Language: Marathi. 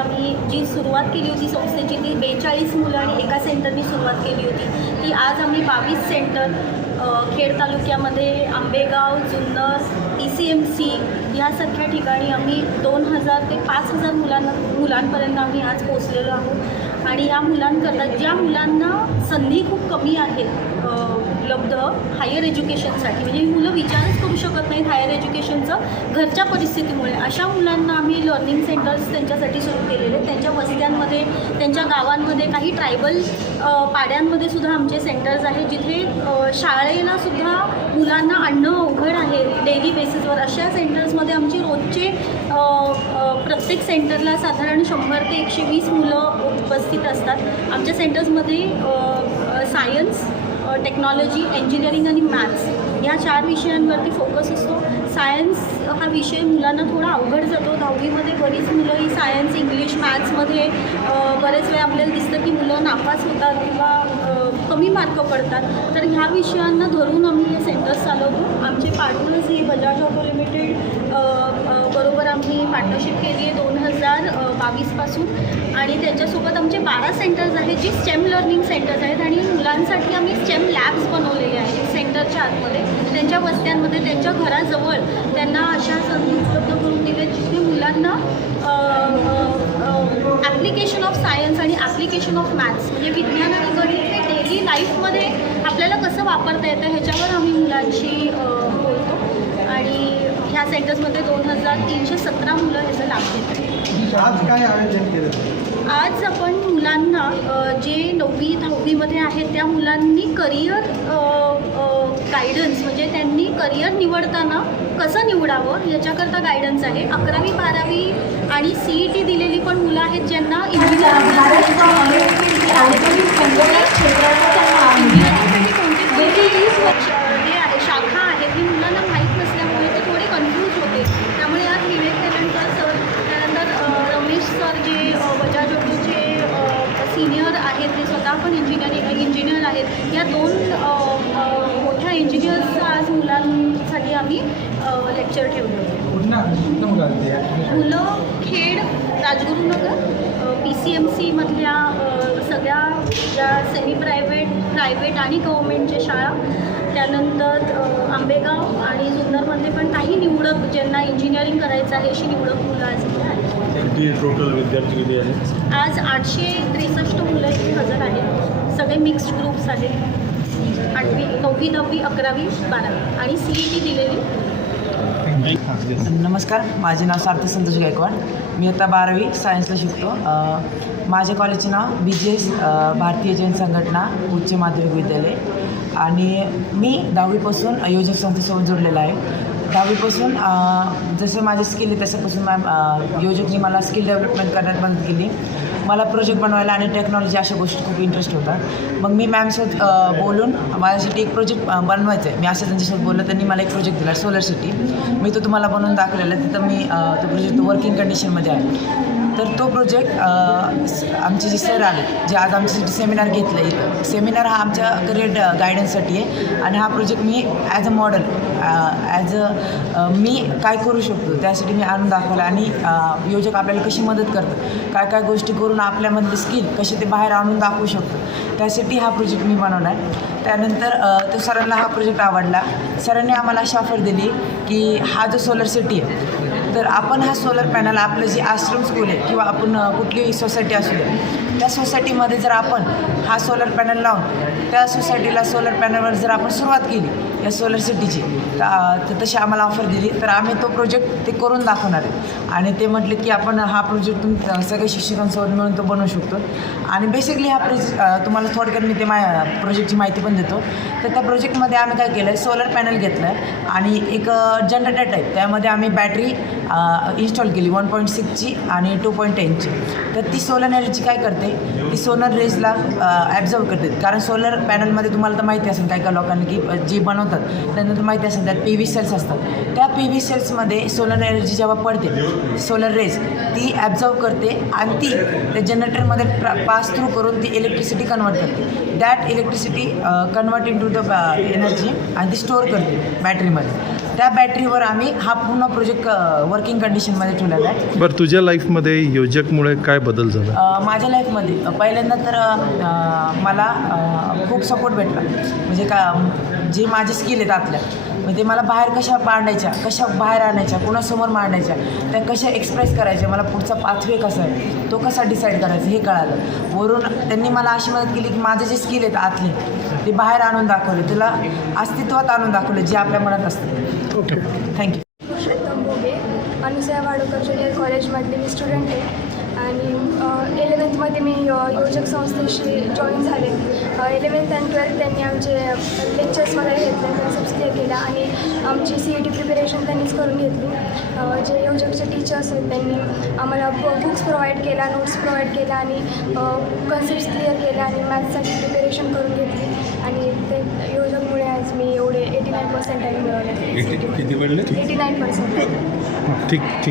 आम्ही जी सुरुवात केली होती संस्थेची ती बेचाळीस मुलं आणि एका सेंटरनी सुरुवात केली होती. ती आज आम्ही बावीस सेंटर खेड तालुक्यामध्ये Ambegaon Junnar E C M C यासारख्या ठिकाणी आम्ही दोन हजार ते पाच हजार मुलांना मुलांपर्यंत आम्ही आज पोचलेलो आहोत. आणि या मुलांकरता ज्या मुलांना संधी खूप कमी आहे उपलब्ध हायर एज्युकेशनसाठी म्हणजे ही मुलं विचारच करू शकत नाहीत हायर एज्युकेशनचं घरच्या परिस्थितीमुळे. अशा मुलांना आम्ही लर्निंग सेंटर्स त्यांच्यासाठी सुरू केलेले आहेत. त्यांच्या वस्त्यांमध्ये त्यांच्या गावांमध्ये काही ट्रायबल पाड्यांमध्ये सुद्धा आमचे सेंटर्स आहेत जिथे शाळेला सुद्धा मुलांना आणणं अवघड आहे. डेली बेसिसवर अशा सेंटर्समध्ये आमची रोजचे प्रत्येक सेंटरला साधारण शंभर ते एकशे वीस मुलं बस उपस्थित असतात. आमच्या सेंटर्समध्ये सायन्स टेक्नॉलॉजी इंजिनिअरिंग आणि मॅथ्स या चार विषयांवरती फोकस असतो. सायन्स हा विषय मुलांना थोडा अवघड जातो. दहावीमध्ये बरीच मुलं ही सायन्स इंग्लिश मॅथ्समध्ये बरेच वेळा आपल्याला दिसतं की मुलं नापास होतात किंवा कमी मार्क पडतात. तर ह्या विषयांना धरून आम्ही हे सेंटर्स चालवतो. आमचे पार्टनर्स हे बजाज ऑटो लिमिटेड बरोबर आम्ही पार्टनरशिप केली आहे दोन हजार बावीसपासून आणि त्याच्यासोबत आमचे बारा सेंटर्स आहेत जी स्टेम लर्निंग सेंटर्स आहेत. आणि मुलांसाठी आम्ही स्टेम लॅब्स बनवलेले आहेत सेंटरच्या आतमध्ये. त्यांच्या वस्त्यांमध्ये त्यांच्या घराजवळ त्यांना अशा संधी उपलब्ध करून दिले जिथे मुलांना ॲप्लिकेशन ऑफ सायन्स आणि ॲप्लिकेशन ऑफ मॅथ्स म्हणजे विज्ञान आणि गणित डेली लाईफमध्ये आपल्याला कसं वापरता येतं ह्याच्यावर आम्ही मुलांशी बोलतो. आणि ह्या सेंटर्समध्ये दोन हजार तीनशे सतरा मुलं ह्याचा लाभ घेतात. आज काय आयोजन केलं आज आपण मुलांना जे नववी दहावीमध्ये आहेत त्या मुलांनी करिअर गायडन्स म्हणजे त्यांनी करिअर निवडताना कसं निवडावं याच्याकरता गायडन्स आहे. अकरावी बारावी आणि सी ई टी दिलेली पण मुलं आहेत ज्यांना इंजिनिअरिंगसाठी कोणते हे आहे शाखा आहेत ही मुलांना माहीत नसल्यामुळे ते थोडे कन्फ्यूज होते त्यामुळे आज विवेक तेलंकर सर त्यानंतर अ, रमेश सर जे अ, बजाज ऑटोचे सिनियर आहेत ते स्वतः पण इंजिनिअरिंग इंजिनियर आहेत या दोन अ, अ, मोठ्या इंजिनियर्सचं आज मुलांसाठी आम्ही लेक्चर ठेवले होते. मुलं Khed Rajgurunagar P C M सीमधल्या सगळ्या ज्या सेमी प्रायव्हेट प्रायव्हेट आणि गव्हर्मेंटच्या शाळा त्यानंतर आंबेगाव आणि जुन्नरमध्ये पण काही निवडक ज्यांना इंजिनिअरिंग करायचं आहे अशी निवडक मुलं आज टोटल विद्यार्थी किती आहेत? आज आठशे त्रेसष्ट मुलं इथे हजर आहेत. सगळे मिक्स्ड ग्रुप्स आहेत. आठवी नववी दहावी अकरावी बारावी. आणि सी ई टी दिलेली. नमस्कार माझे नाव सार्थ संतोष गायकवाड. मी आता बारावी सायन्सला शिकतो. माझ्या कॉलेजचे नाव बी जी एस भारतीय जैन संघटना उच्च माध्यमिक विद्यालय. आणि मी दहावीपासून योजक संस्थेसोबत जोडलेला आहे. दहावीपासून जसं माझे स्किल आहे तसंपासून मॅम योजकनी मला स्किल डेव्हलपमेंट करण्यात मदत केली. मला प्रोजेक्ट बनवायला आणि टेक्नॉलॉजी अशा गोष्टी खूप इंटरेस्ट होता मग मी मॅमसोबत बोलून माझ्यासाठी एक प्रोजेक्ट बनवायचं आहे मी असं त्यांच्यासोबत बोललं त्यांनी मला एक प्रोजेक्ट दिला सोलर सिटी मी तो तुम्हाला बनवून दाखवलेला आहे. तिथं मी तो प्रोजेक्ट वर्किंग कंडिशनमध्ये आहे. तर तो प्रोजेक्ट आमचे जे सर आले जे आज आमच्यासाठी सेमिनार घेतलं इथं. सेमिनार हा आमच्या करिअर गायडन्ससाठी आहे. आणि हा project me as a model as a मी काय करू शकतो त्यासाठी मी आणून दाखवला. आणि योजक आपल्याला कशी मदत करतं काय काय गोष्टी करून आपल्यामधले स्किल कसे ते बाहेर आणून दाखवू शकतो त्यासाठी हा प्रोजेक्ट मी बनवला आहे. त्यानंतर तो सरांना हा प्रोजेक्ट आवडला. सरांनी आम्हाला अशी ऑफर दिली की हा जो सोलर सिटी आहे तर आपण हा सोलर पॅनल आपलं जे आश्रम स्कूल आहे किंवा आपण कुठलीही सोसायटी असू दे त्या सोसायटीमध्ये जर आपण हा सोलर पॅनल लावून त्या सोसायटीला सोलर पॅनलवर जर आपण सुरुवात केली या सोलर सिटीची तर तशी आम्हाला ऑफर दिली. तर आम्ही तो प्रोजेक्ट ते करून दाखवणार आहे. आणि ते म्हटले की आपण हा प्रोजेक्ट तुम सगळ्या शिक्षकांसोबत मिळून तो बनवू शकतो. आणि बेसिकली हा प्रोजेक्ट तुम्हाला थोडक्यात मी ते मा प्रोजेक्टची माहिती पण देतो. तर त्या प्रोजेक्टमध्ये आम्ही काय केलं आहे सोलर पॅनल घेतलं आहे आणि एक जनरेटर टाईप त्यामध्ये आम्ही बॅटरी इन्स्टॉल केली वन पॉईंट सिक्सची आणि टू पॉईंट टेनची तर ती सोलर एनर्जी काय करते? ती सोलर रेजला ॲब्झॉर्व करते. कारण सोलर पॅनलमध्ये तुम्हाला तर माहिती असेल काय काय लोकांना की जी जे बनवतात त्यांना तर माहिती असेल त्यात पी व्ही सेल्स असतात. त्या पी व्ही सेल्समध्ये सोलर एनर्जी जेव्हा पडते सोलर रेज ती ॲब्झॉर्व करते आणि ती त्या जनरेटरमध्ये पास थ्रू करून ती इलेक्ट्रिसिटी कन्वर्ट करते. That electricity convert into the energy आणि ती स्टोअर करते बॅटरीमध्ये त्या बॅटरीवर आम्ही हा पूर्ण प्रोजेक्ट वर्किंग कंडिशनमध्ये ठेवलेला आहे. बरं तुझ्या लाईफमध्ये योजकमुळे काय बदल झाला? माझ्या लाईफमध्ये पहिल्यांदा तर मला खूप सपोर्ट भेटला. म्हणजे का जे माझे स्किल आहेत आतल्या म्हणजे मला बाहेर कशा मांडायच्या कशा बाहेर आणायच्या कोणासमोर मांडायच्या त्या कशा एक्सप्रेस करायच्या मला पुढचा पाथवे कसा आहे तो कसा डिसाईड करायचा हे कळालं. वरून त्यांनी मला अशी मदत केली की माझे जे स्किल आहेत आतले ते बाहेर आणून दाखवले. तुला अस्तित्वात आणून दाखवले जे आपल्या मनात असते. Okay. Thank you Purushottam Bhoge Anusaya Wadokar junior कॉलेजमधले मी स्टुडंट आहे. आणि इलेवन्थमध्ये मी योजक संस्थेशी जॉईन झाले. इलेवन्थ अँड ट्वेल्थ त्यांनी आमचे लेक्चर्स वगैरे घेतले कन्सेप्ट क्लिअर केला आणि आमची सी ई टी प्रिपरेशन त्यांनीच करून घेतली. जे योजकचे टीचर्स आहेत त्यांनी आम्हाला बुक्स प्रोव्हाइड केला नोट्स प्रोव्हाइड केला आणि कन्सेप्ट क्लिअर केला आणि मॅथ्ससाठी प्रिपरेशन करून घेतली. आणि ते योजकमुळे आज मी एवढे एटी नाईन पर्सेंट मिळवले. किती पडले? एटी नाईन पर्सेंट ठीक ठीक.